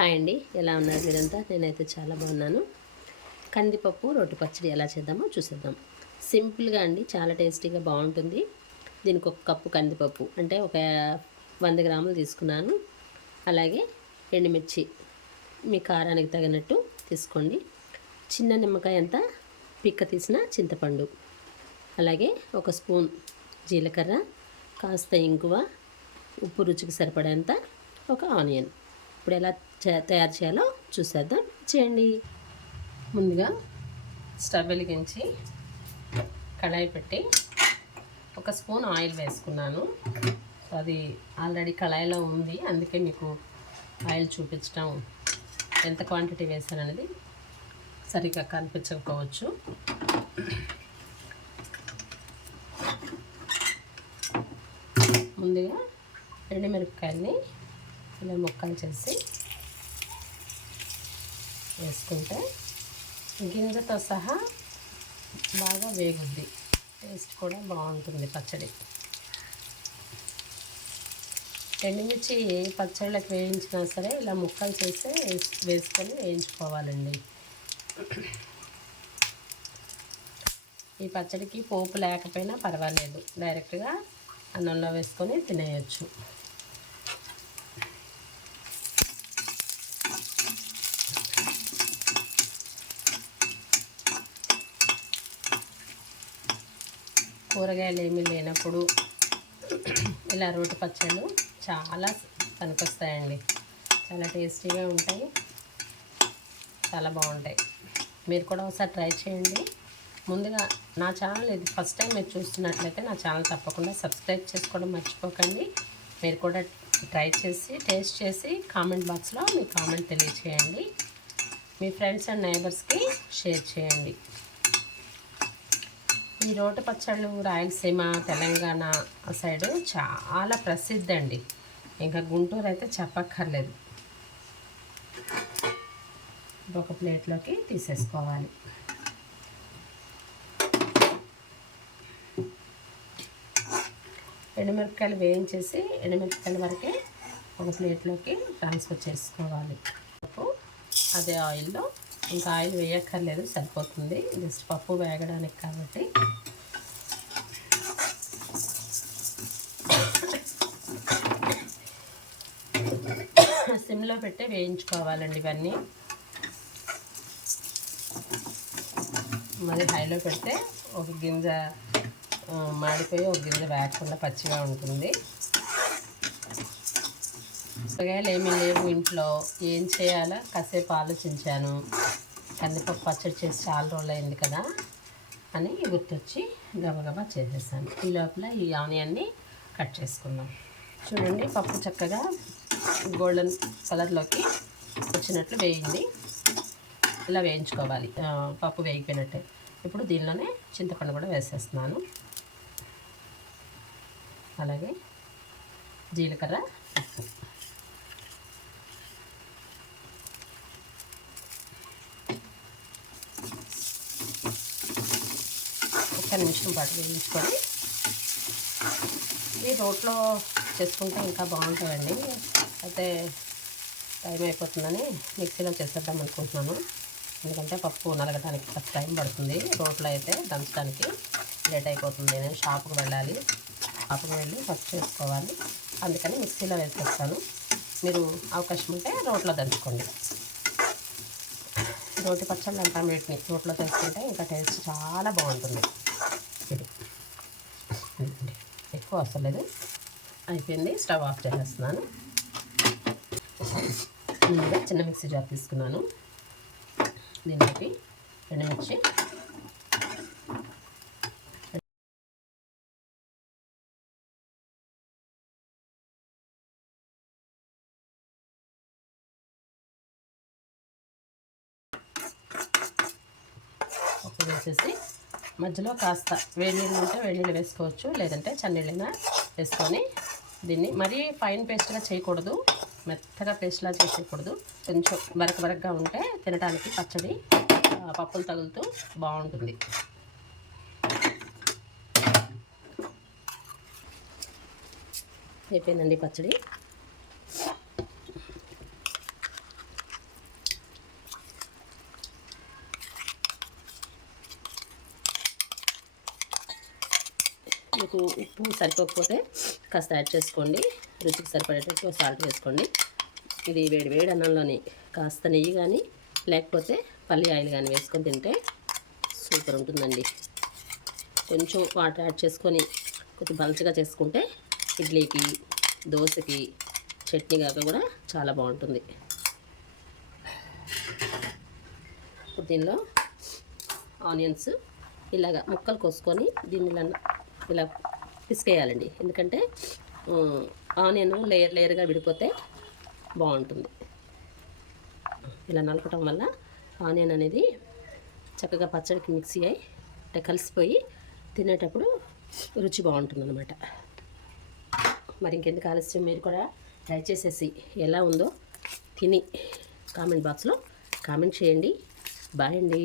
Hi అండి. ఎలా ఉన్నారు మీరంతా? నేనైతే చాలా బాగున్నాను. కందిపప్పు రొట్టె పచ్చడి ఎలా చేద్దామో చూసేద్దాం. సింపుల్గా అండి చాలా టేస్టీగా బాగుంటుంది. దీనికి ఒక కప్పు కందిపప్పు అంటే ఒక వంద గ్రాములు తీసుకున్నాను. అలాగే ఎండుమిర్చి మీ కారానికి తగినట్టు తీసుకోండి. చిన్న నిమ్మకాయ అంతా పిక్క తీసిన చింతపండు అలాగే ఒక స్పూన్ జీలకర్ర కాస్త ఇంగువ ఉప్పు రుచికి సరిపడేంత ఒక ఆనియన్. ఇప్పుడు ఎలా తయారు చేయాలో చూసేద్దాం. చేయండి. ముందుగా స్టవ్ వెలిగించి కడాయి పెట్టి ఒక స్పూన్ ఆయిల్ వేసుకున్నాను. అది ఆల్రెడీ కళాయిలో ఉంది. అందుకే మీకు ఆయిల్ చూపించడం ఎంత క్వాంటిటీ వేసాను అనేది సరిగ్గా కనిపించకపోవచ్చు. ముందుగా ఎండుమిరపకాయల్ని ఇలా ముక్కలు చేసి వేసుకుంటే గింజతో సహా బాగా వేగుద్ది. టేస్ట్ కూడా బాగుంటుంది పచ్చడి. ఎండుమిర్చి ఏ పచ్చళ్ళకి వేయించినా సరే ఇలా ముక్కలు చేస్తే వేసుకొని వేయించుకోవాలండి. ఈ పచ్చడికి పోపు లేకపోయినా పర్వాలేదు. డైరెక్ట్గా అన్నంలో వేసుకొని తినేయచ్చు. కూరగాయలు ఏమీ లేనప్పుడు ఇలా రోటి పచ్చళ్ళు చాలా పనికొస్తాయండి. చాలా టేస్టీగా ఉంటాయి. చాలా బాగుంటాయి. మీరు కూడా ఒకసారి ట్రై చేయండి. ముందుగా నా ఛానల్ ఇది ఫస్ట్ టైం మీరు చూస్తున్నట్లయితే నా ఛానల్ తప్పకుండా సబ్స్క్రైబ్ చేసుకోవడం మర్చిపోకండి. మీరు కూడా ట్రై చేసి టేస్ట్ చేసి కామెంట్ బాక్స్లో మీ కామెంట్ తెలియచేయండి. మీ ఫ్రెండ్స్ అండ్ నైబర్స్కి షేర్ చేయండి. ఈ రోటి పచ్చళ్ళు రాయలసీమ తెలంగాణ ఆ సైడు చాలా ప్రసిద్ధి అండి. ఇంకా గుంటూరు అయితే చెప్పక్కర్లేదు. ఒక ప్లేట్లోకి తీసేసుకోవాలి. ఎండుమిరపకాయలు వేయించేసి ఎండుమిరపకాయల వరకే ఒక ప్లేట్లోకి ట్రాన్స్ఫర్ చేసుకోవాలి. అదే ఆయిల్లో ఇంకా ఆయిల్ వేయక్కర్లేదు సరిపోతుంది. జస్ట్ పప్పు వేగడానికి కాబట్టి. సిమ్లో పెట్టే వేయించుకోవాలండి ఇవన్నీ. మరి హైలో పెడితే ఒక గింజ మాడిపోయి ఒక గింజ వేయకుండా పచ్చిగా ఉంటుంది. కూరగాయలు ఏమీ లేవు ఇంట్లో. ఏం చేయాలో కాసేపు ఆలోచించాను. కందిపప్పు పచ్చడి చేసి చాలా రోజులు అయింది కదా అని గుర్తొచ్చి గబగబా చేసేసాను. ఈ లోపల ఈ ఆనియన్ని కట్ చేసుకుందాం. చూడండి పప్పు చక్కగా గోల్డెన్ కలర్లోకి వచ్చినట్లు వేయింది. ఇలా వేయించుకోవాలి. పప్పు వేగిపోయినట్టే. ఇప్పుడు దీనిలోనే చింతపండు కూడా వేసేస్తున్నాను. అలాగే జీలకర్ర ఒక్క నిమిషం పాటు వేయించుకొని ఈ రోట్లో చేసుకుంటే ఇంకా బాగుంటుందండి. అయితే టైం అయిపోతుందని మిక్సీలో చేసేద్దాం అనుకుంటున్నాను. ఎందుకంటే పప్పు నలగడానికి కొంచెం టైం పడుతుంది. రోట్లో అయితే దంచడానికి లేట్ అయిపోతుంది. నేను షాప్కి వెళ్ళాలి. షాప్కి వెళ్ళి ఫస్ట్ చేసుకోవాలి. అందుకని మిక్సీలో వేసేస్తాను. మీరు అవకాశం ఉంటే రోట్లో దంచుకోండి. రోటి పచ్చళ్ళు అంటాం వీటిని రోట్లో చేసుకుంటే ఇంకా టేస్ట్ చాలా బాగుంటుంది. ఎక్కువ అవసరలేదు అయిపోయింది. స్టవ్ ఆఫ్ చేసేస్తున్నాను. ముందుగా చిన్న మిక్సీ జార్ తీసుకున్నాను. దీనికి ఎండుమిర్చి ఉప్పు వేసేసి మధ్యలో కాస్త వేడి నీళ్ళు ఉంటే వేడి నీళ్ళు వేసుకోవచ్చు లేదంటే చన్నీళ్ళైనా వేసుకొని దీన్ని మరీ ఫైన్ పేస్ట్గా చేయకూడదు మెత్తగా పేస్ట్లా చేసేయకూడదు. కొంచెం బరక బరకగా ఉంటే తినడానికి పచ్చడి పప్పులు తగులుతూ బాగుంటుంది. అయిపోయిందండి పచ్చడి. మీకు ఉప్పు సరిపోకపోతే కాస్త యాడ్ చేసుకోండి. రుచికి సరిపడేటట్టు సాల్ట్ వేసుకోండి. ఇది వేడి వేడి అన్నంలోని కాస్త నెయ్యి కానీ లేకపోతే పల్లి ఆయిల్ కానీ వేసుకొని తింటే సూపర్ ఉంటుందండి. కొంచెం వాటర్ యాడ్ చేసుకొని కొంచెం బల్చగా చేసుకుంటే ఇడ్లీకి దోశకి చట్నీ కాక కూడా చాలా బాగుంటుంది. ఇప్పుడు దీనిలో ఆనియన్స్ ఇలాగ ముక్కలు కోసుకొని దీన్ని ఇలా ఇలా పిసికేయాలండి. ఎందుకంటే ఆనియన్ లేయర్ లేయర్గా విడిపోతే బాగుంటుంది. ఇలా నలపటం వల్ల ఆనియన్ అనేది చక్కగా పచ్చడికి మిక్సీ అయి అంటే కలిసిపోయి తినేటప్పుడు రుచి బాగుంటుంది అనమాట మరి ఇంకెందుకు ఆలస్యం? మీరు కూడా ట్రై చేసేసి ఎలా ఉందో తిని కామెంట్ బాక్స్లో కామెంట్ చేయండి. బాయ్ అండి.